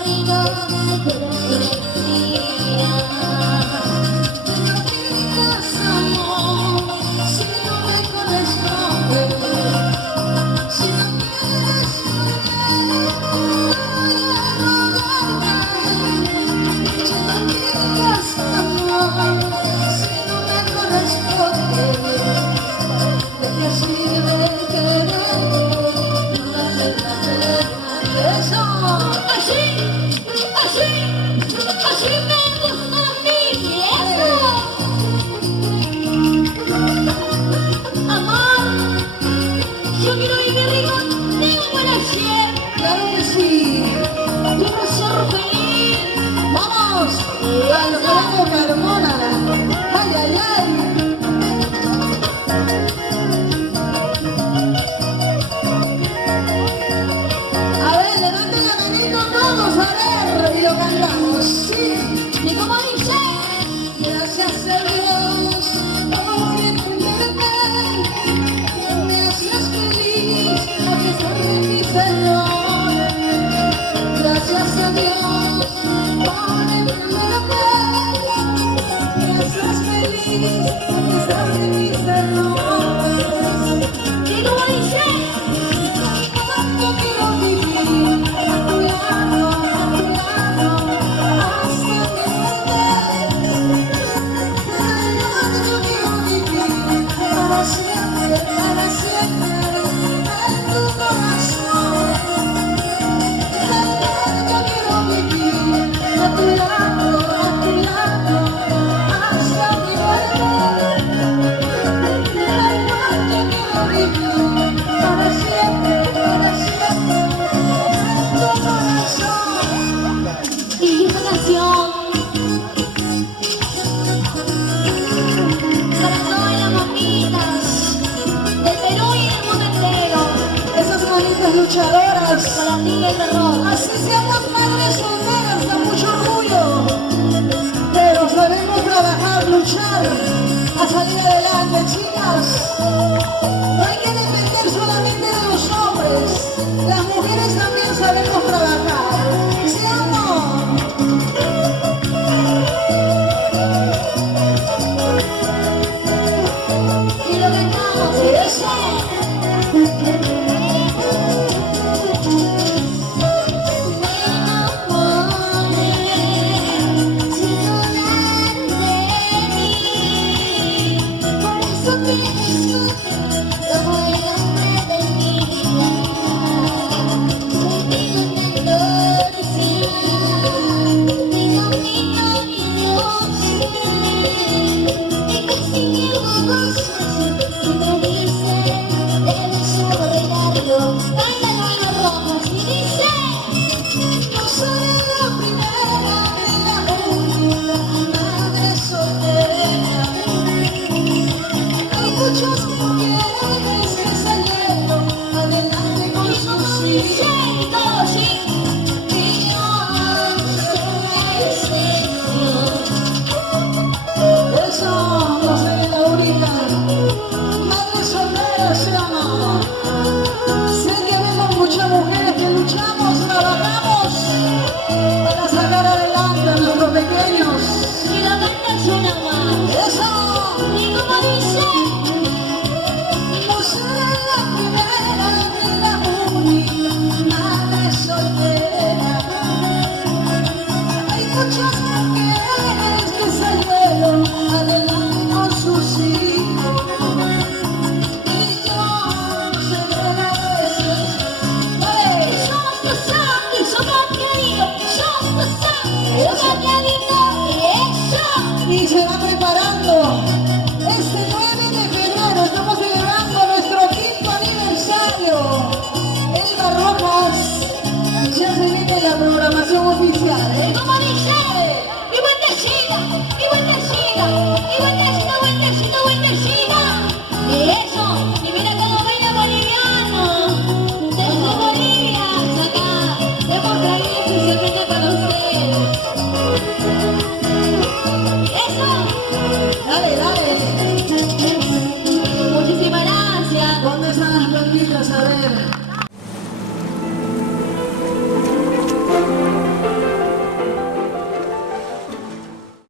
arriba de la alegría. Amor, si no me corresponde, si no quieres amor, si no me corresponde, ¿de qué sirve quererte? No vale la pena. Eso, así me gusta a mí, eso. Amor, yo quiero vivir contigo para siempre. Claro que sí. Quiero ser feliz. Vamos. Cuando queremos Carmona. Ay, ay, ay. A ver, levanten la manito todos, a ver. Y lo cantamos, sí. Y como dice, gracias a Dios por entenderme. Me haces feliz a pesar de mis errores. Gracias a Dios por entenderme. Me haces feliz a pesar de mis errores. Y como dice, yo quiero vivir a tu lado, hasta mi muerte. Yo quiero vivir para siempre en tu corazón. Yo quiero vivir a tu lado, hasta mi muerte. Yo quiero vivir para siempre en tu corazón. Y esta canción para todas las mamitas del Perú y del mundo entero. Esas mamitas luchadoras. Para la niña y terror. Así seamos madres solteras, da mucho orgullo. Pero sabemos trabajar, luchar, a salir adelante, chicas. No hay que depender solamente de los hombres. Las mujeres también sabemos trabajar. ¿Sí o no? Y lo cantamos, eso. Muchas mujeres que salieron adelante con sus hijos. Y yo soy eso, no sé, Laurita. Madre soltera, ¿sí o no? Sé que vemos muchas mujeres que luchamos, trabajamos para sacar adelante a nuestros pequeños. Y la banda suena más. Eso. Y como dice, no seré la primera ni la única madre soltera. Hay muchas mujeres que salieron adelante con sus hijos. Y yo seré la excepción. Somos los santos, somos queridos, somos los santos.